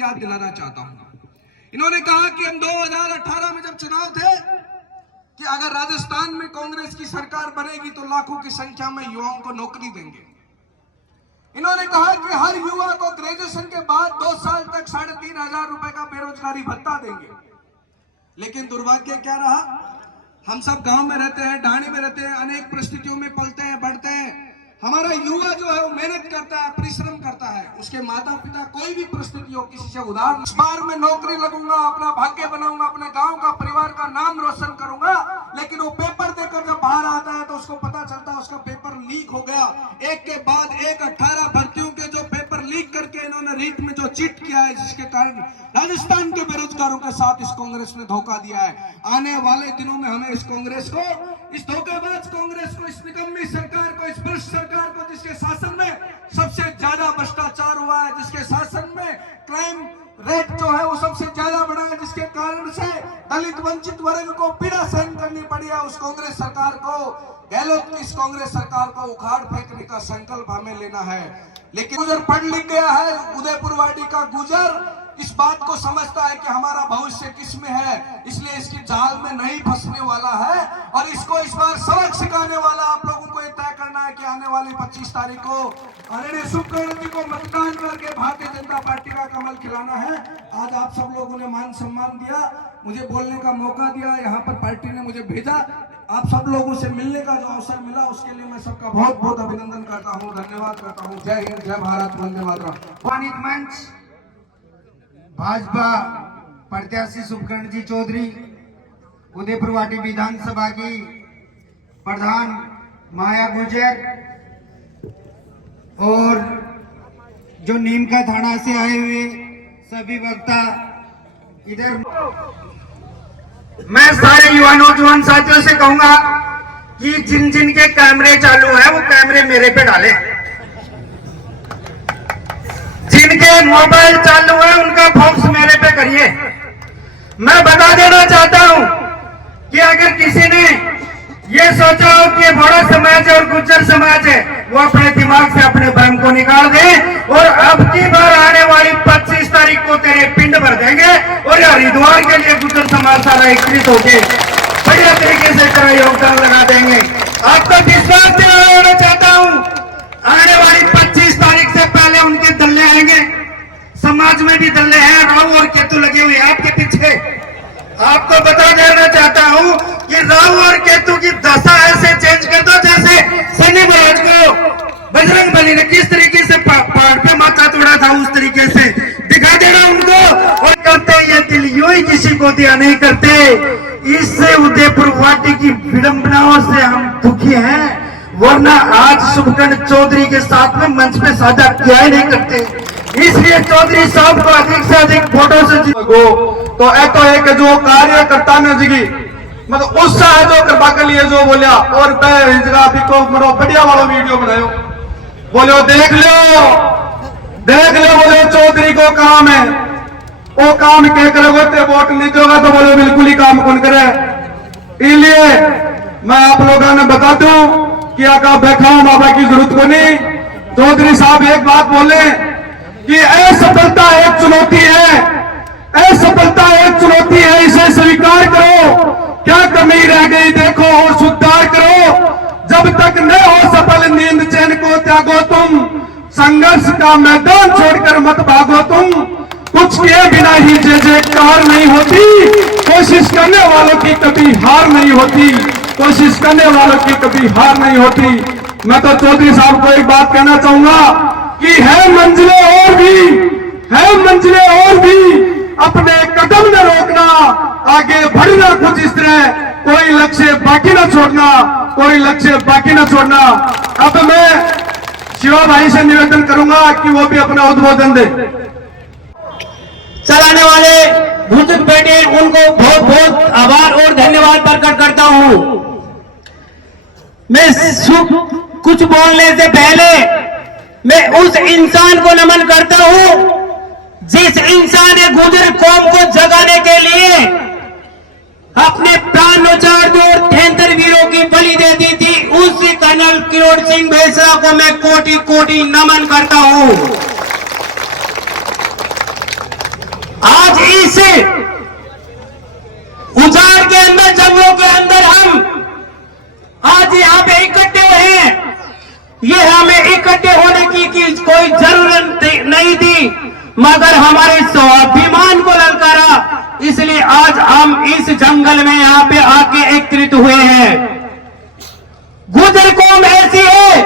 याद दिलाना चाहता हूं। इन्होंने कहा कि हम 2018 में जब चुनाव थे कि अगर राजस्थान में कांग्रेस की सरकार बनेगी तो लाखों की संख्या में युवाओं को नौकरी देंगे। इन्होंने कहा कि हर युवा को ग्रेजुएशन के बाद 2 साल तक 3,500 रुपए का बेरोजगारी भत्ता देंगे। लेकिन दुर्भाग्य क्या रहा, हम सब गांव में रहते हैं, ढाणी में रहते हैं, अनेक परिस्थितियों में पलते हैं, बढ़ते हैं। हमारा युवा जो है वो मेहनत करता है, परिश्रम करता है, उसके माता पिता कोई भी परिस्थिति हो किसी से उधार। इस बार मैं नौकरी लगूंगा, अपना भाग्य बनाऊंगा, अपने गांव का परिवार का नाम रोशन करूंगा। लेकिन वो पेपर देकर जब बाहर आता है तो उसको पता चलता है उसका पेपर लीक हो गया। एक के बाद एक 18 भर्तियों के जो पेपर लीक करके इन्होंने रीट में जो चीट किया है, जिसके कारण राजस्थान के बेरोजगारों के साथ इस कांग्रेस ने धोखा दिया है। आने वाले दिनों में हमें इस कांग्रेस को, इस धोखेबाज कांग्रेस को, इस निकम्मी सरकार को, इस भ्रष्ट सरकार को, जिसके शासन में सबसे ज्यादा भ्रष्टाचार हुआ है, जिसके शासन में क्राइम रेट जो है वो सबसे ज्यादा बढ़ा है, जिसके कारण से दलित वंचित वर्ग को पीड़ा सहन करनी पड़ी है, उस कांग्रेस सरकार को, गहलोत की इस कांग्रेस सरकार को उखाड़ फेंकने का संकल्प हमें लेना है। लेकिन गुजर पढ़ लिख गया है, उदयपुर वाडी का गुजर इस बात को समझता है कि हमारा भविष्य किसमें है, इसलिए इसकी जाल में नहीं फंसने वाला है। और इसको इस बार सबक सिखाने वाला आप लोगों को ये तय करना है कि आने वाली 25 तारीख को आदरणीय शुभकर्ण जी को मतदान करके भारतीय जनता पार्टी का कमल खिलाना है। आज आप सब लोगों ने मान सम्मान दिया, मुझे बोलने का मौका दिया, यहाँ पर पार्टी ने मुझे भेजा, आप सब लोगों से मिलने का जो अवसर मिला उसके लिए मैं सबका बहुत बहुत अभिनंदन करता हूँ, धन्यवाद करता हूँ। जय हिंद, जय भारत, वंदे मातरम। सम्मानित मंच भाजपा प्रत्याशी शुभकर्ण जी चौधरी, उदयपुर वाटी विधानसभा की प्रधान माया गुजर और जो नीम का थाना से आए हुए सभी वक्ता इधर, मैं सारे युवा नौजवान साथियों से कहूंगा कि जिन जिन के कैमरे चालू हैं वो कैमरे मेरे पे डालें, जिनके मोबाइल चालू है उनका फोकस मेरे पे करिए। मैं बता देना चाहता हूं कि अगर किसी ने ये सोचा हो कि बड़ा समाज है और गुज्जर समाज है, वो अपने दिमाग से अपने भ्रम को निकाल दे और अब की बार आने वाली 25 तारीख को तेरे पिंड भर देंगे और हरिद्वार के लिए गुज्जर समाज सारा एकत्रित होकर बढ़िया तरीके से तेरा योगदान लगा देंगे। आपको विश्वास दिलाना चाहता हूं, आने वाली 25 तारीख से पहले उनके दल्ले आएंगे। समाज में भी दल्ले हैं, राहु और केतु लगे हुए आपके पीछे। आपको बता देना चाहता हूं कि राहु और केतु की दशा ऐसे चेंज कर दो जैसे शनि महाराज को बजरंग बली ने किस तरीके से पहाड़ पे माथा तोड़ा था, उस तरीके से दिखा देना उनको। और करते ये दिल यूं ही किसी को दिया नहीं करते। इससे उदयपुर वाटी की विडंबनाओं से हम दुखी हैं, वरना आज शुभकर्ण चौधरी के साथ में मंच पे साझा किया ही नहीं करते। इसलिए चौधरी साहब को अधिक से अधिक वोटों से तो ऐतो है कि जो कार्यकर्ता ने जी मतलब उत्साह जो करवा के लिए जो बोलिया और जगह भी को मरो बढ़िया वाला वीडियो बनायो, बोलो देख लो बोलो चौधरी को काम है, वो काम क्या करोगे ते वोट नहीं दोगा तो बोलो बिल्कुल ही काम कौन करे। इसलिए मैं आप लोगों ने बता दूं कि आका बैठाओ बाबा की जरूरत को नहीं। चौधरी साहब एक बात बोले कि असफलता एक चुनौती है, असफलता एक चुनौती है, इसे स्वीकार करो। क्या कमी रह गई देखो और सुधार करो। जब तक न हो सफल नींद चैन को त्यागो तुम, संघर्ष का मैदान छोड़कर मत भागो तुम। कुछ किए बिना ही जय जयकार नहीं होती, कोशिश करने वालों की कभी हार नहीं होती, कोशिश करने वालों की कभी हार नहीं होती। मैं तो चौधरी साहब को एक बात कहना चाहूंगा कि है मंजिलें और भी, है मंजिलें और भी, अपने कदम न रोकना, आगे बढ़ना कुछ इस तरह, कोई लक्ष्य बाकी न छोड़ना, कोई लक्ष्य बाकी न छोड़ना। अब मैं शिवा भाई से निवेदन करूंगा कि वो भी अपना उद्बोधन दे। चलाने वाले बुजुर्ग बेटे उनको बहुत बहुत आभार और धन्यवाद प्रकट करता हूं। मैं कुछ बोलने से पहले मैं उस इंसान को नमन करता हूं जिस इंसान ने गुजर कौम को जगाने के लिए अपने प्राण न्यौछावर दिए और 73 वीरों की बलि दे दी थी, उस कर्नल किरोड़ सिंह बेसरा को मैं कोटि कोटि नमन करता हूं। इस उजाड़ के अंदर, जंगलों के अंदर हम आज यहाँ पे इकट्ठे हुए हैं। ये हमें इकट्ठे होने की कोई जरूरत नहीं थी, मगर हमारे स्वाभिमान को ललकारा, इसलिए आज हम इस जंगल में यहाँ पे आके एकत्रित हुए हैं। गुजर कौम ऐसी है,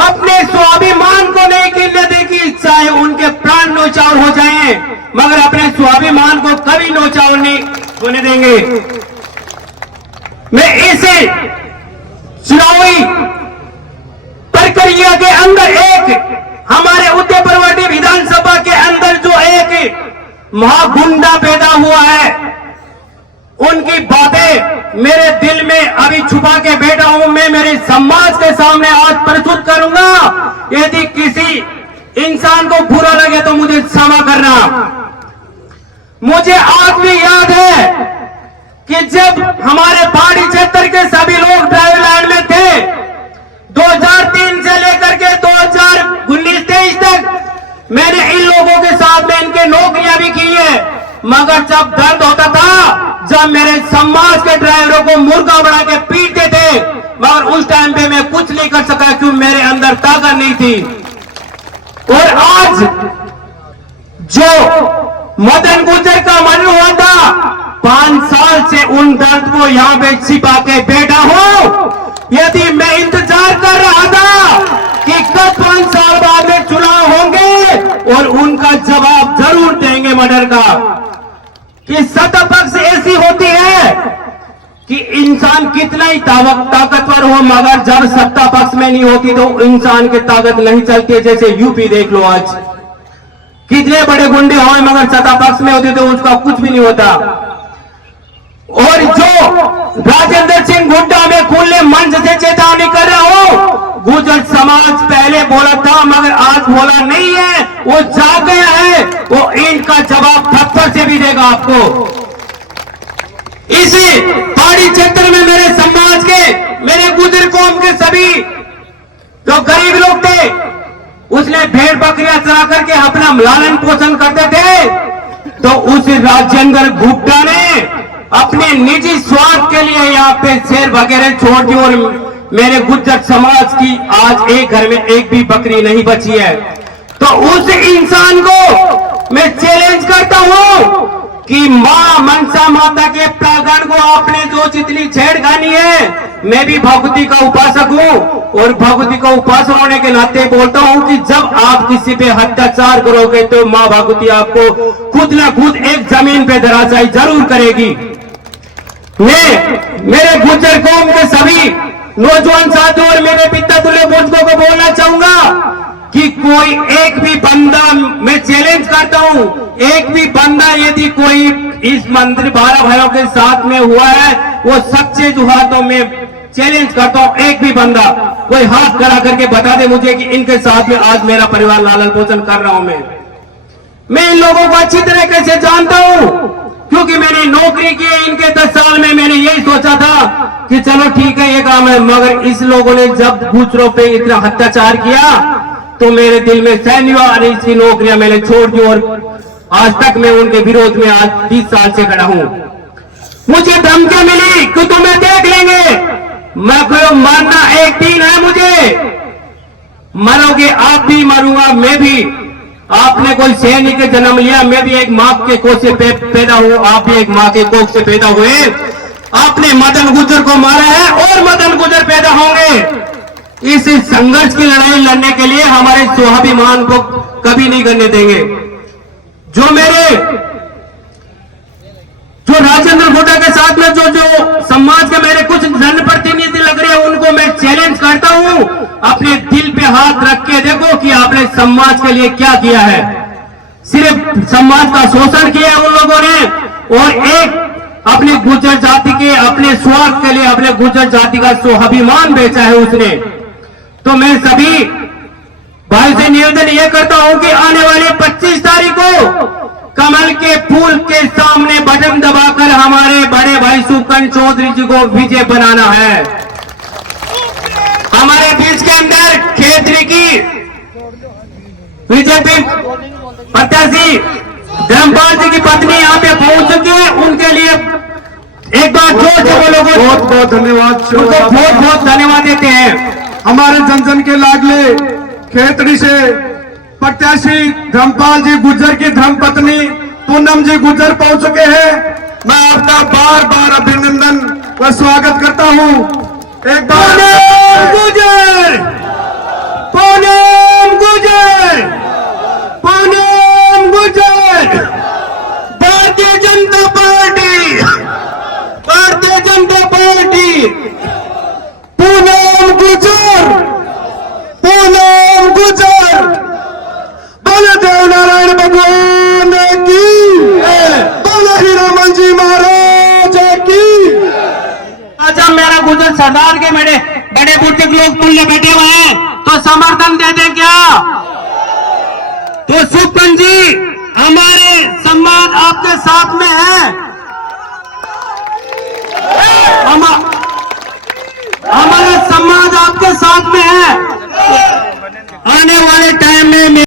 अपने स्वाभिमान को नहीं गिरने देगी, चाहे उनके प्राण न्यौछावर हो जाएं, मगर अपने स्वाभिमान को कभी न्यौछावर नहीं होने देंगे। मैं इसे चुनावी प्रक्रिया के अंदर एक हमारे उत्तर परवटी विधानसभा के अंदर जो एक महागुंडा पैदा हुआ है, उनकी बातें मेरे दिल में अभी छुपा के बैठा हूं। मैं मेरे समाज के सामने आज प्रस्तुत करूंगा। यदि किसी इंसान को बुरा लगे तो मुझे क्षमा करना। मुझे आज भी याद है कि जब हमारे पहाड़ी क्षेत्र के सभी लोग ड्राइव लाइन में थे, 2003 से लेकर के 2019-23 तक मैंने इन लोगों के साथ में इनके नौकरियां भी की है, मगर जब दर्द होता था, जब मेरे समाज के ड्राइवरों को मुर्गा बना के पीटते थे, मगर उस टाइम पे मैं कुछ नहीं कर सका क्योंकि मेरे अंदर ताकत नहीं थी। और आज जो मदन गुजर का मन हुआ था, 5 साल से उन दर्द को यहाँ पे छिपा के बैठा हूं। यदि मैं इंतजार कर रहा था कि कब 5 साल बाद में चुनाव होंगे और उनका जवाब जरूर देंगे मर्डर का, कि सत्ता पक्ष ऐसी होती है कि इंसान कितना ही ताकतवर हो, मगर जब सत्ता पक्ष में नहीं होती तो इंसान की ताकत नहीं चलती। जैसे यूपी देख लो, आज कितने बड़े गुंडे हो, मगर सत्ता पक्ष में होती तो उसका कुछ भी नहीं होता। और जो राजेंद्र सिंह हुड्डा में खुले मंच से चेतावनी कर रहा हूं, गुजर समाज पहले बोला था मगर आज बोला नहीं है, वो जाग गया है, वो इनका जवाब थप्पड़ से भी देगा आपको। इसी पहाड़ी क्षेत्र में मेरे समाज के, मेरे गुजर कौम के सभी जो गरीब लोग थे, उसने भेड़ बकरियां चरा करके अपना लालन पोषण करते थे, तो उस राजेंद्र हुड्डा ने अपने निजी स्वार्थ के लिए यहाँ पे शेर वगैरह छोड़ दी और मेरे गुज्जर समाज की आज एक घर में एक भी बकरी नहीं बची है। तो उस इंसान को मैं चैलेंज करता हूं कि मां मनसा माता के प्रांगण को आपने जो जितनी छेड़खानी है, मैं भी भगवती का उपासक हूं और भगवती का उपासक होने के नाते बोलता हूं कि जब आप किसी पे अत्याचार करोगे तो मां भगवती आपको खुद न खुद एक जमीन पे धराशायी जरूर करेगी। मैं मेरे गुज्जर कौम के सभी नौजवान साथियों और मेरे पिता तुल्य बुजुर्गों को बोलना चाहूंगा कि कोई एक भी बंदा, मैं चैलेंज करता हूं, एक भी बंदा यदि कोई इस मंदिर 12 भाइयों के साथ में हुआ है, वो सच्चे जो हाथों में चैलेंज करता हूं, एक भी बंदा कोई हाथ खड़ा करके बता दे मुझे कि इनके साथ में आज मेरा परिवार लालन पोषण कर रहा हूं। मैं इन लोगों को अच्छी तरीके से जानता हूं क्योंकि मैंने नौकरी की है। इनके 10 साल में मैंने यही सोचा था कि चलो ठीक है ये काम है, मगर इस लोगों ने जब गुजरों पे इतना अत्याचार किया तो मेरे दिल में सहन हुआ और इसकी नौकरियां मैंने छोड़ दी और आज तक मैं उनके विरोध में आज 30 साल से खड़ा हूं। मुझे धमकी मिली कि तुम्हें देख लेंगे, मैं कोई मरना एक दिन है, मुझे मरोगे आप भी, मरूंगा मैं भी। आपने कोई सैनिक के जन्म लिया, मैं भी एक मां के कोख से पैदा हुआ, आप भी एक मां के कोख से पैदा हुए। आपने मदन गुजर को मारा है और मदन गुजर पैदा होंगे। इस संघर्ष की लड़ाई लड़ने के लिए हमारे स्वाभिमान को कभी नहीं करने देंगे। जो राजेंद्र हुड्डा के साथ में जो समाज के मेरे कुछ जनप्रतिनिधि लग रहे हैं, उनको मैं चैलेंज करता हूं, अपने दिल पे हाथ रख के देखो कि आपने समाज के लिए क्या किया है। सिर्फ समाज का शोषण किया है उन लोगों ने और एक अपने गुर्जर जाति के अपने स्वार्थ के लिए अपने गुर्जर जाति का स्वाभिमान बेचा है उसने। तो मैं सभी भाई से निवेदन यह करता हूं कि आने वाली 25 तारीख को कमल के फूल के सामने बटन दबाकर हमारे बड़े भाई सुकन चौधरी जी को विजय बनाना है। हमारे बीच के अंदर खेतरी की बीजेपी प्रत्याशी धर्मपाल जी की पत्नी यहाँ पे पहुंच चुकी है, उनके लिए एक बार जोर से वो लोग बहुत बहुत धन्यवाद। उनको बहुत बहुत धन्यवाद देते हैं। हमारे जन जन के लाडले खेतड़ी से प्रत्याशी धर्मपाल जी गुर्जर की धर्मपत्नी पूनम जी गुर्जर पहुंच चुके हैं। मैं आपका बार बार अभिनंदन व स्वागत करता हूं। एक बार गुजर, पूनम गुजर, पूनम गुजर, भारतीय जनता पार्टी, भारतीय जनता पार्टी, पूनम गुजर, पूनम गुजर। बोले देव नारायण भगवान की, बोले हीरामन जी महाराज की। अच्छा, मेरा गुजर सरदार के बड़े बड़े बुजुर्ग लोग तुल्य बैठे हुए हैं, तो समर्थन दे दें क्या? तो सुपन जी, हमारे सम्मान आपके साथ में है। हमारा सम्मान आपके साथ में है। आने वाले टाइम में